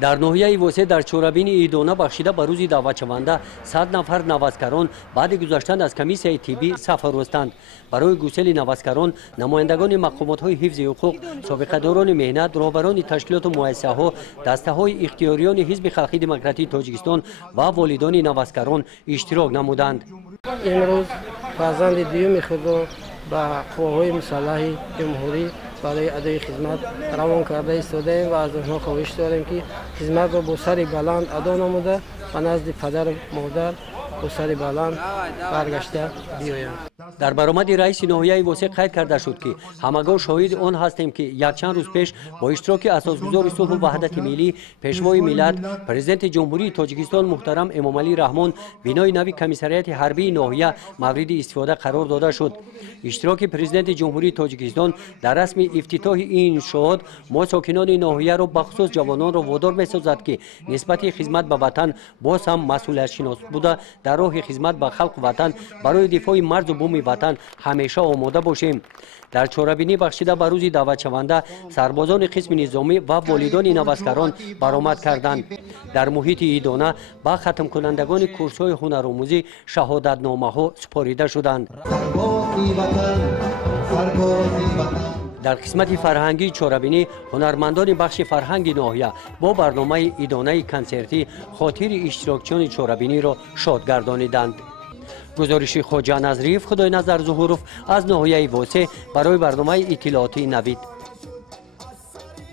در ناحیه وسه در چورابین ایدونه بخشیده به روز دعوتشونده 100 نفر نوازکاران بعد گذشتن از کمیسیون طبی سفر رفتند. برای گسیل نوازکاران نمایندگان مقامات‌های حفظ حقوق، سابقه‌داران مهنت، راهبران تشکیلات و مؤسسه‌ها، دسته‌های اختیاریان حزب خلقی دموکراتیک تاجیکستان و والدان نوازکاران اشتراک نمودند. امروز فرزند دیوم خود را به قوه‌های مسلح جمهوری برای ادای خدمت روان کرده ایستاده‌ایم و از آنها خواهش داریم که خدمت را با سر بلند ادا نموده و نزد پدر مادر با سر بلند برگشته بیایند. در برآمد رئیس ناحیه وسه قید کرده شد که همگان شاهد آن هستیم که یک چند روز پیش با اشتراک اساسگزار صلح و وحدت ملی، پیشوای ملت، پرزیدنت جمهوری تاجیکستان محترم امامعلی رحمان بنای نوی کمیسریات حربی ناحیه مورد استفاده قرار داده شد. اشتراک پرزیدنت جمهوری تاجیکستان در رسم افتتاح این شهاد ما ساکنان ناحیه را بخصوص جوانان را وادار می‌سازد که نسبت خدمت به وطن باز هم مسئولیت شناس بوده در راه خدمت به خلق وطن برای دفاع مرز و بوم وطن همیشه آماده باشیم. در چورابینی بخشیده به روز دعوتشونده سربازان قسم نظامی و والدان نوازکاران برآمد کردند. در محیط ایدانه با ختم کنندگان کورس‌های هنرآموزی شهادتنامه‌ها سپاریده شدند. در قسمت فرهنگی چورابینی هنرمندان بخش فرهنگ ناحیه با برنامه ایدانه کنسرتی خاطر اشتراکچیان چورابینی را شادگردانیدند. گزارش خواجه نظریف خدای نظر ظهورов از ناحیه وسه برای برنامه اطلاعاتی نوید.